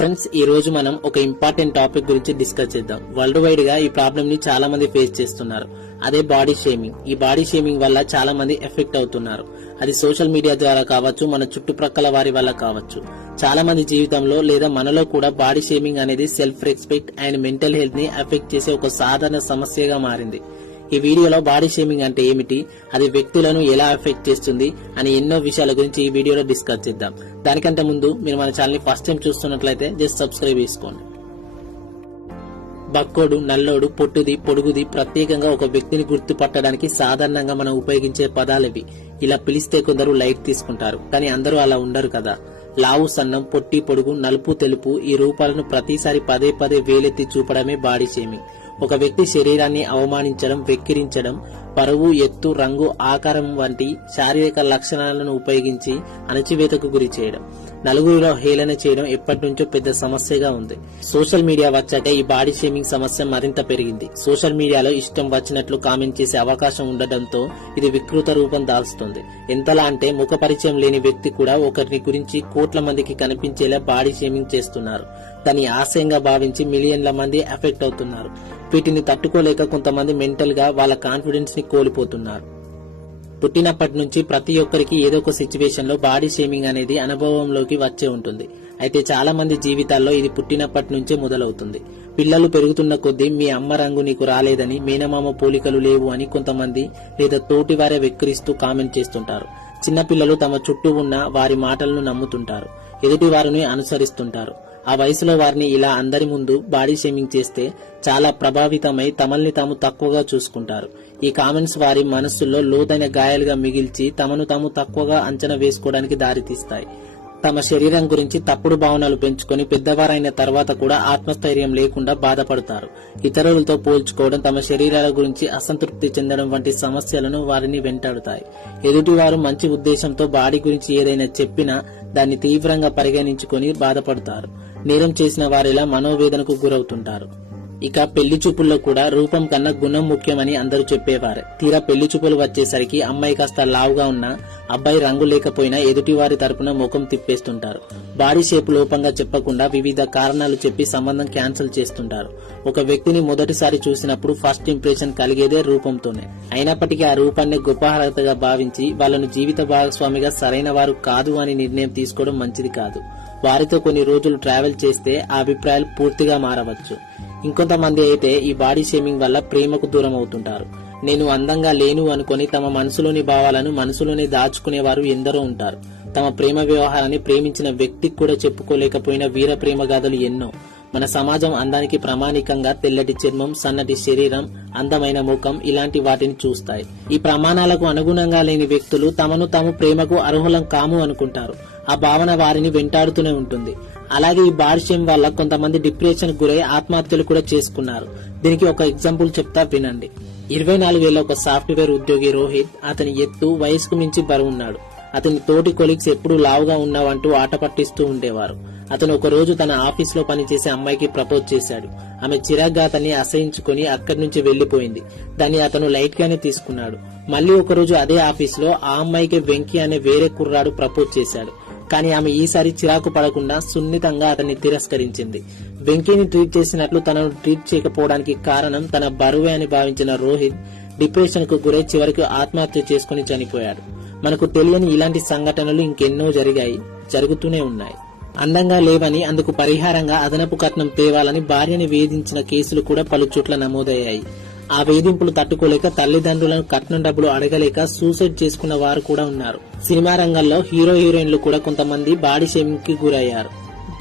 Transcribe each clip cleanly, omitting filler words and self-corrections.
Friends, ఈ రోజు మనం ఒక ఇంపార్టెంట్ టాపిక్ గురించి డిస్కస్ చేద్దాం. వరల్డ్ వైడ్ గా ఈ ప్రాబ్లమ్ ని చాలా మంది ఫేస్ చేస్తున్నారు. అదే బాడీ షేమింగ్. ఈ బాడీ షేమింగ్ వల్ల చాలా మంది ఎఫెక్ట్ అవుతున్నారు. అది సోషల్ మీడియా ద్వారా కావచ్చు, మన చుట్టుప్రక్కల వారి వల్ల కావచ్చు. చాలా మంది జీవితంలో లేదా మనలో కూడా బాడీ షేమింగ్ అనేది self respect and mental health ని ఎఫెక్ట్ చేసే ఒక సాధారణ సమస్యగా మారింది. ఈ వీడియోలో బాడీ షేమింగ్ అంటే ఏమిటి, అది వ్యక్తులను ఎలా ఎఫెక్ట్ చేస్తుంది అని ఎన్నో విషయాల గురించి ఈ వీడియోలో డిస్కస్ చేద్దాం. దానికంటే ముందు మీరు మన ఛానల్ ని ఫస్ట్ టైం చూస్తున్నట్లయితే జస్ట్ సబ్స్క్రైబ్ చేసుకోండి. బక్కోడు, నల్లోడు, పొట్టుది, పొడుగుది ప్రత్యేకంగా ఒక వ్యక్తిని గుర్తుపట్టడానికి సాధారణంగా మనం ఉపయోగించే పదాలవి. ఇలా పిలిస్తే కొందరు లైట్ తీసుకుంటారు, కానీ అందరూ అలా ఉండరు కదా. లావు, సన్నం, పొట్టి, పొడుగు, నలుపు, తెలుపు ఈ రూపాలను ప్రతిసారి పదే పదే వేలెత్తి చూపడమే బాడీ షేమింగ్. ఒక వ్యక్తి శరీరాన్ని అవమానించడం, వెక్కిరించడం, పరువు, ఎత్తు, రంగు, ఆకారం వంటి శారీరక లక్షణాలను ఉపయోగించి అణచివేతకు గురి చేయడం, నలుగురిలో హేళన చేయడం ఎప్పటి నుంచో పెద్ద సమస్యగా ఉంది. సోషల్ మీడియా వచ్చాకే ఈ బాడీ షేమింగ్ సమస్య మరింత పెరిగింది. సోషల్ మీడియాలో ఇష్టం వచ్చినట్లు కామెంట్ చేసే అవకాశం ఉండడంతో ఇది వికృత రూపం దాల్చుతుంది. ఎంతలా అంటే ముఖ పరిచయం లేని వ్యక్తి కూడా ఒకరిని గురించి కోట్ల మందికి కనిపించేలా బాడీ షేమింగ్ చేస్తున్నారు. దాన్ని ఆశయంగా భావించి మిలియన్ల మంది ఎఫెక్ట్ అవుతున్నారు. వీటిని తట్టుకోలేక కొంతమంది మెంటల్ గా వాళ్ళ కాన్ఫిడెన్స్ ని కోల్పోతున్నారు. పుట్టినప్పటి నుంచి ప్రతి ఒక్కరికి ఏదో ఒక సిచ్యువేషన్ లో బాడీ షేమింగ్ అనేది అనుభవంలోకి వచ్చే ఉంటుంది. అయితే చాలా మంది జీవితాల్లో ఇది పుట్టినప్పటి నుంచే మొదలవుతుంది. పిల్లలు పెరుగుతున్న కొద్దీ మీ అమ్మ రంగు నీకు రాలేదని, మేనమామ పోలికలు లేవు అని కొంతమంది లేదా తోటి వారే వెక్కిరిస్తూ కామెంట్ చేస్తుంటారు. చిన్నపిల్లలు తమ చుట్టూ ఉన్న వారి మాటలను నమ్ముతుంటారు, ఎదుటి వారిని అనుసరిస్తుంటారు. ఆ వయసులో వారిని ఇలా అందరి ముందు బాడీ షేమింగ్ చేస్తే చాలా ప్రభావితమై తమల్ని తాము తక్కువగా చూసుకుంటారు. ఈ కామెంట్స్ వారి మనస్సుల్లో లోతైన గాయాలుగా మిగిల్చి తమను తాము తక్కువగా అంచనా వేసుకోవడానికి దారితీస్తాయి. తమ శరీరం గురించి తప్పుడు భావనలు పెంచుకొని పెద్దవారైన తర్వాత కూడా ఆత్మస్థైర్యం లేకుండా బాధపడతారు. ఇతరులతో పోల్చుకోవడం, తమ శరీరాల గురించి అసంతృప్తి చెందడం వంటి సమస్యలను వారిని వెంటాడుతాయి. ఎదుటివారు మంచి ఉద్దేశంతో బాడీ గురించి ఏదైనా చెప్పినా దాన్ని తీవ్రంగా పరిగణించుకొని బాధపడతారు. నేరం చేసిన వారిలా మనోవేదనకు గురవుతుంటారు. ఇక పెళ్లి చూపుల్లో కూడా రూపం కన్నా గుణం ముఖ్యమని అందరూ చెప్పేవారు. తీరా పెళ్లి చూపులు వచ్చేసరికి అమ్మాయి కాస్త లావుగా ఉన్నా, అబ్బాయి రంగు లేకపోయినా ఎదుటి వారి తరపున ముఖం తిప్పేస్తుంటారు. బాడీ షేప్ లోపంగా చెప్పకుండా వివిధ కారణాలు చెప్పి సంబంధం క్యాన్సిల్ చేస్తుంటారు. ఒక వ్యక్తిని మొదటిసారి చూసినప్పుడు ఫస్ట్ ఇంప్రెషన్ కలిగేదే రూపంతోనే. అయినప్పటికీ ఆ రూపాన్ని గొప్ప అర్హతగా భావించి వాళ్ళను జీవిత భాగస్వామిగా సరైన వారు కాదు అని నిర్ణయం తీసుకోవడం మంచిది కాదు. వారితో కొన్ని రోజులు ట్రావెల్ చేస్తే ఆ అభిప్రాయాలు పూర్తిగా మారవచ్చు. ఇంకొంతమంది అయితే ఈ బాడీ షేమింగ్ వల్ల ప్రేమకు దూరం అవుతుంటారు. నేను అందంగా లేను అనుకుని తమ మనసులోని భావాలను మనసులోనే దాచుకునేవారు ఎందరో ఉంటారు. తమ ప్రేమ వ్యవహారాన్ని ప్రేమించిన వ్యక్తికి కూడా చెప్పుకోలేకపోయిన వీర ప్రేమ గాథలు ఎన్నో. మన సమాజం అందానికి ప్రమాణికంగా తెల్లటి చర్మం, సన్నటి శరీరం, అందమైన ముఖం ఇలాంటి వాటిని చూస్తాయి. ఈ ప్రమాణాలకు అనుగుణంగా లేని వ్యక్తులు తమను తాము ప్రేమకు అర్హులం కాము అనుకుంటారు. ఆ భావన వారిని వెంటాడుతూనే ఉంటుంది. అలాగే ఈ బాడీ షేమ్ వల్ల కొంతమంది డిప్రెషన్ గురై ఆత్మహత్యలు కూడా చేసుకున్నారు. దీనికి ఒక ఎగ్జాంపుల్ చెప్తా వినండి. 24 ఏళ్ల ఒక సాఫ్ట్వేర్ ఉద్యోగి రోహిత్, అతని ఎత్తు, వయసుకు మించి బరువున్నాడు. అతని తోటి కొలీగ్స్ ఎప్పుడు లావుగా ఉన్నావంటూ ఆట పట్టిస్తూ ఉండేవారు. అతను ఒక రోజు తన ఆఫీస్ లో పనిచేసే అమ్మాయికి ప్రపోజ్ చేశాడు. ఆమె చిరాగ్గా అతన్ని అసహించుకుని అక్కడి నుంచి వెళ్లిపోయింది. దాన్ని అతను లైట్ గానే తీసుకున్నాడు. మళ్లీ ఒక రోజు అదే ఆఫీస్ లో ఆ అమ్మాయికి వెంకీ అనే వేరే కుర్రాడు ప్రపోజ్ చేశాడు. కానీ ఆమె ఈసారి చిరాకు పడకుండా సున్నితంగా అతన్ని తిరస్కరించింది. వెంకీని ట్రీట్ చేసినట్లు తనను ట్రీట్ చేయకపోవడానికి కారణం తన బరువే అని భావించిన రోహిత్ డిప్రెషన్ కు గురై చివరికి ఆత్మహత్య చేసుకుని చనిపోయాడు. మనకు తెలియని ఇలాంటి సంఘటనలు ఇంకెన్నో జరుగుతూనే ఉన్నాయి. అందంగా లేవని అందుకు పరిహారంగా అదనపు కట్నం తేవాలని భార్యని వేధించిన కేసులు కూడా పలు చోట్ల నమోదయ్యాయి. ఆ వేధింపులు తట్టుకోలేక తల్లిదండ్రులను కట్నం డబ్బులు అడగలేక సూసైడ్ చేసుకున్న వారు కూడా ఉన్నారు. సినిమా రంగంలో హీరో హీరోయిన్లు కూడా కొంతమంది బాడీ షేమింగ్ కి గురయ్యారు.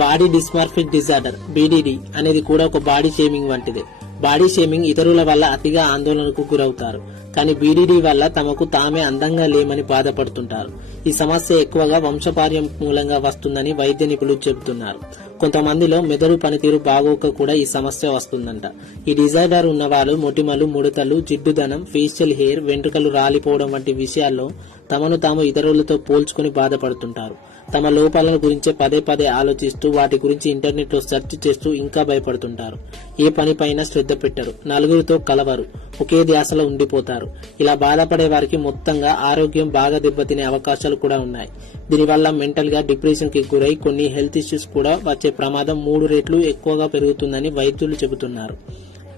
బాడీ డిస్మార్ఫిక్ డిజార్డర్ BDD అనేది కూడా ఒక బాడీ షేమింగ్ వంటిదే. బాడీ షేమింగ్ ఇతరుల వల్ల అతిగా ఆందోళనకు గురవుతారు, కానీ BDD వల్ల తమకు తామే అందంగా లేమని బాధపడుతుంటారు. ఈ సమస్య ఎక్కువగా వంశపార్యం మూలంగా వస్తుందని వైద్య నిపుణులు చెబుతున్నారు. కొంతమందిలో మెదడు పనితీరు బాగోక కూడా ఈ సమస్య వస్తుందంట. ఈ డిజార్డర్ ఉన్నవారు మొటిమలు, ముడతలు, జిడ్డుదనం, ఫేషియల్ హెయిర్, వెంట్రుకలు రాలిపోవడం వంటి విషయాల్లో తమను తాము ఇతరులతో పోల్చుకుని బాధపడుతుంటారు. తమ లోపాలను గురించి పదే పదే ఆలోచిస్తూ వాటి గురించి ఇంటర్నెట్ లో సెర్చ్ చేస్తూ ఇంకా భయపడుతుంటారు. ఏ పనిపైనా శ్రద్ధ పెట్టరు, నలుగురితో కలవరు, ఒకే ధ్యాసలో ఉండిపోతారు. ఇలా బాధపడే వారికి మొత్తంగా ఆరోగ్యం బాగా దెబ్బతినే అవకాశాలు కూడా ఉన్నాయి. దీనివల్ల మెంటల్ గా డిప్రెషన్ కి గురై కొన్ని హెల్త్ ఇష్యూస్ కూడా వచ్చే ప్రమాదం 3 రెట్లు ఎక్కువగా పెరుగుతుందని వైద్యులు చెబుతున్నారు.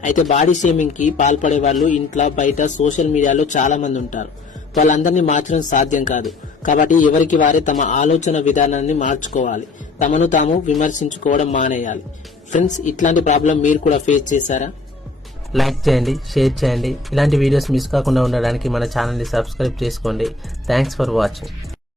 అయితే బాడీ షేమింగ్ కి పాల్పడే వాళ్ళు ఇంట్లో బయట సోషల్ మీడియాలో చాలా మంది ఉంటారు. వాళ్ళందరినీ మార్చడం సాధ్యం కాదు. కాబట్టి ఎవరికి వారే తమ ఆలోచన విధానాన్ని మార్చుకోవాలి, తమను తాము విమర్శించుకోవడం మానేయాలి. ఫ్రెండ్స్, ఇట్లాంటి ప్రాబ్లం మీరు కూడా ఫేస్ చేశారా? లైక్ చేయండి, షేర్ చేయండి. ఇలాంటి వీడియోస్ మిస్ కాకుండా ఉండడానికి మన ఛానల్ ని సబ్స్క్రైబ్ చేసుకోండి. Thanks for watching.